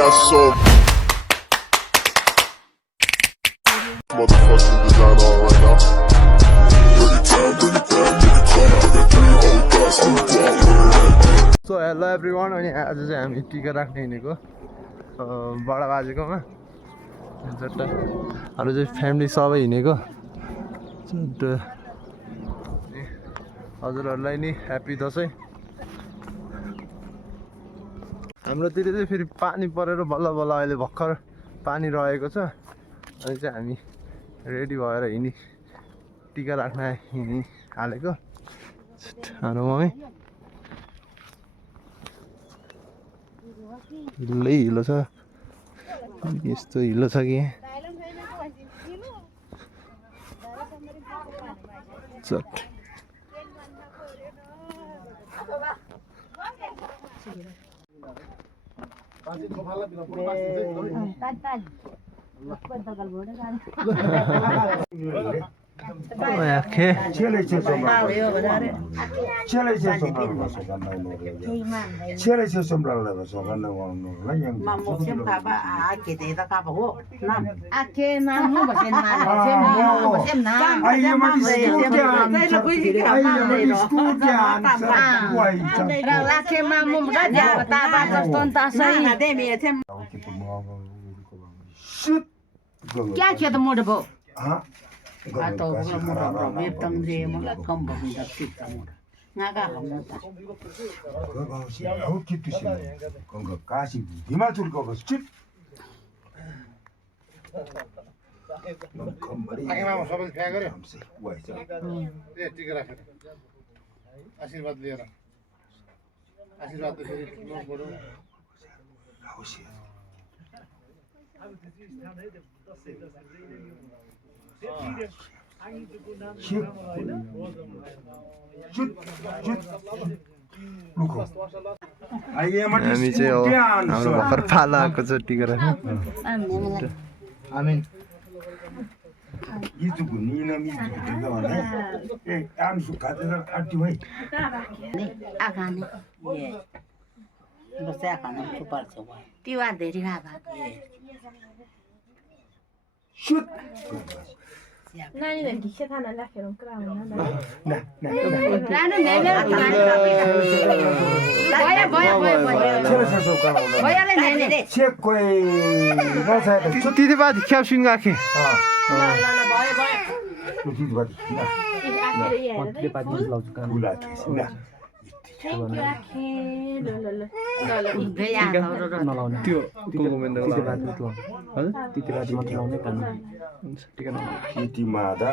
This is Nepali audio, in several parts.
got so motherfucking design on right now. Bring it down, bring it down, bring it down. I got 3 old guys on the block. So hello everyone, अनि आज चाहिँ हामी टिका राख्ने हिँडेको बडा बाजेकोमा जट्टा अरू चाहिँ फ्यामिली सबै हिँडेको हजुरहरूलाई नि ह्याप्पी दसैँ। हाम्रोतिर चाहिँ फेरि पानी परेर बल्ल बल्ल अहिले भर्खर पानी रहेको छ। अनि चाहिँ हामी रेडी भएर टिका राख्न हालेको। हाम्रो मम्मी हिलै हिलो छ, यस्तो हिलो छ कि चट क्या किया तो मोड़ बो atau murah betang dia malah kambang dah kita murah ngaga kamu tak 그거 아우 기쁘시 그거 가시 이마 줄 거고 집 건물이 आमा सबै फ्या गर्यो 와이자 ए टिका राखेर आशीर्वाद लिएर आशीर्वाद त फेरि नबडो 아우시 हामी चाहिँ हो हाम्रो भर्खर पाला आएको छ टिका राख्नु। 아멘 이주고 니나 미주고 들어가네 에 암수 가다가 아티와이 ni akan ni ye basta akan tu par sewa tiwa deri apa 슛 나는 기체 하나 라케론 크라운 하나. 나는 내면 뭐야 내내 체코에 가서 तिथे बाद क्या सुन गाखे त्यो 이티마다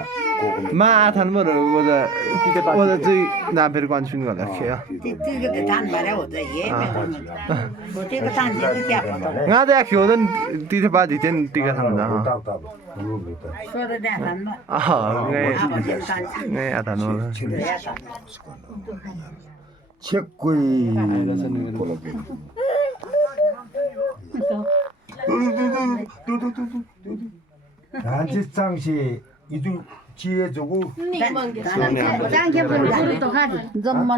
मा आथान मर ओदा चाहिँ नापेर कन्फ्युन गर्दा खे तितीको त धान भरे हो त ये बोटेको धान चाहिँ क्या पत्ता गादे आख्यो त तिथे बाद हितेन टिका थाम्दा सोध दे धानमा ngay आथान होला 체코에 난지장시 이두 지혜 주고 장게 보는 또 하지 좀만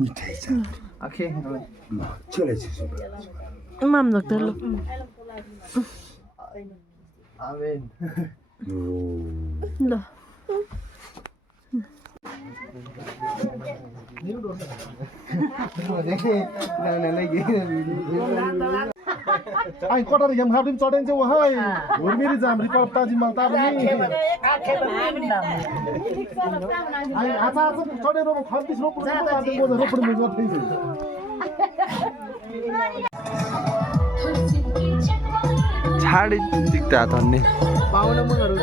밑에 있잖아 आखे 철해주세요 Mam doktor lu. आमेन Loh. ai kota yang hadim coden je wahai urmiri jam rikol taji malta ni ai acha acha coden ro khaltis ro pura ro bodo ro pura mo thai छाडी दिक्ता धन्ने पाउन मगहरू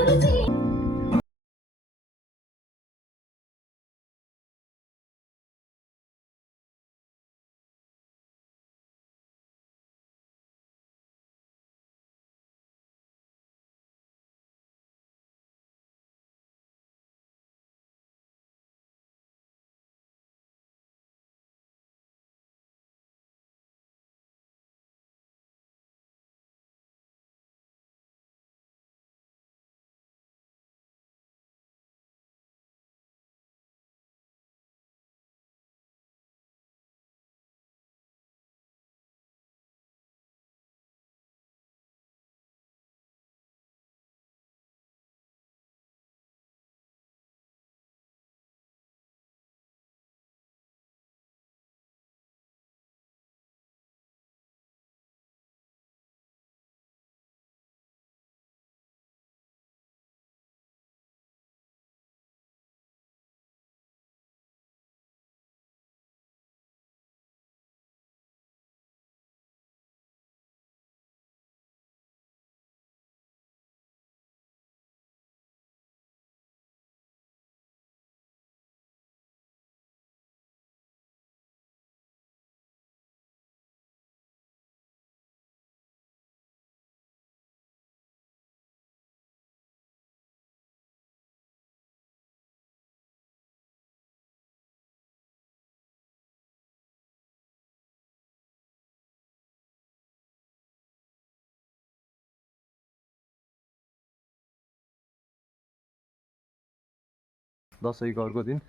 दसैँको अर्को दिन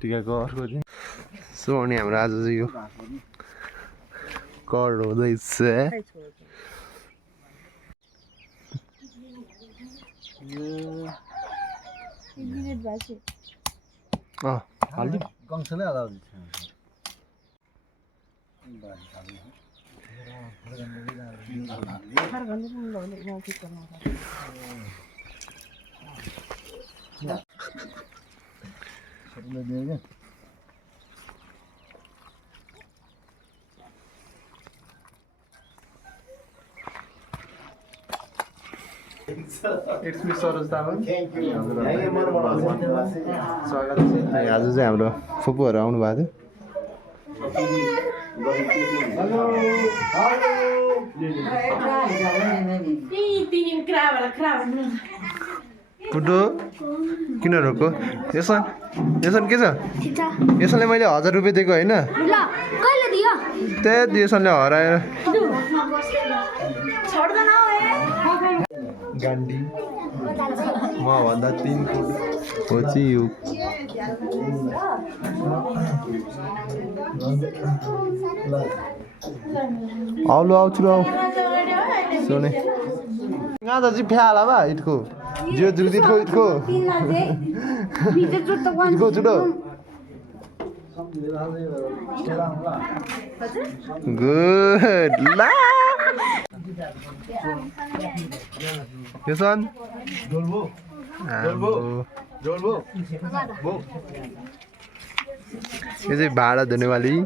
टिकाको अर्को दिन सो अनि हाम्रो आज चाहिँ यो कर हुँदैछ हाल्नु It's me Soros Taman. आज चाहिँ हाम्रो फुपूहरू आउनु भएको थियो पुटो किन रोको यसन यसन के छ यसनले मैले 1000 रुपियाँ दिएको होइन त्यही यसनले हराएर गान्डी म भन्दा 3 फुट हो चाहिँ यो आउनु आउँछु आउ सुने यहाँ त चाहिँ फ्याला बा इटको जियो जुदिटको इटको इटको जुडो गुड ला यसन जोल्बो जोल्बो जोल्बो यो चाहिँ भाडा धुनेवाली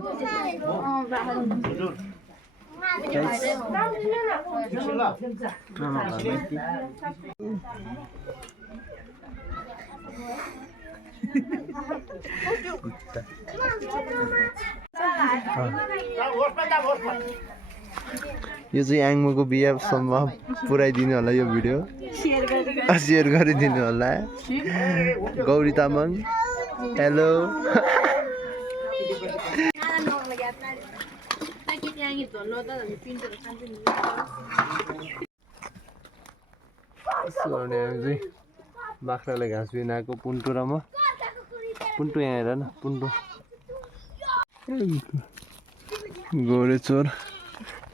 यो चाहिँ याङमोको बिहासम्म पुऱ्याइदिनु होला यो भिडियो सेयर गरिदिनु होला गौरी तामाङ हेलो बाख्रालाई घाँस बिन आएको पुन्टु र म पुन्टु यहाँ हेर न पुन्टु गोरे चोर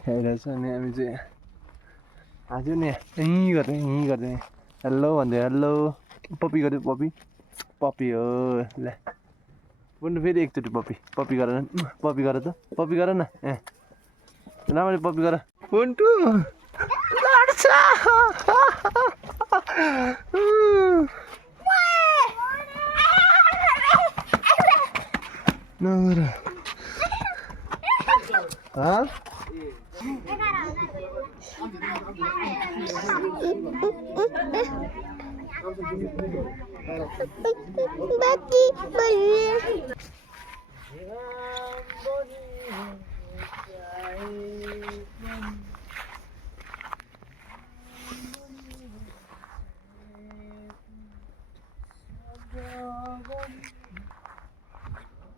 हेरेछ अनि हामी चाहिँ आज नि यहीँ गर्दै हेलो भन्दै हेलो पपी गर्दै पपी पपी हो ल पुन्टु फेरि एकचोटि पपी गर न पपी गर त पपी गर न राम्ररी पपी गर पुन्टु लड्छ नगर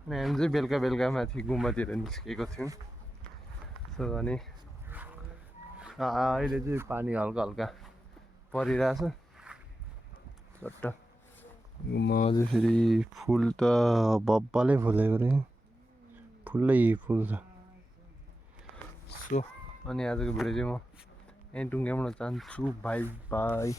हामी चाहिँ बेलुका माथि गुम्बातिर निस्केको थियौँ सो अनि अहिले चाहिँ पानी हल्का हल्का परिरहेछ चट्ट म अझै फेरि फुल त बब्बालै फुलेको रे फुल्लै फुल छ सो अनि आजको भिडियो चाहिँ म यहीँ टुङ्ग्याउन चाहन्छु बाई बाई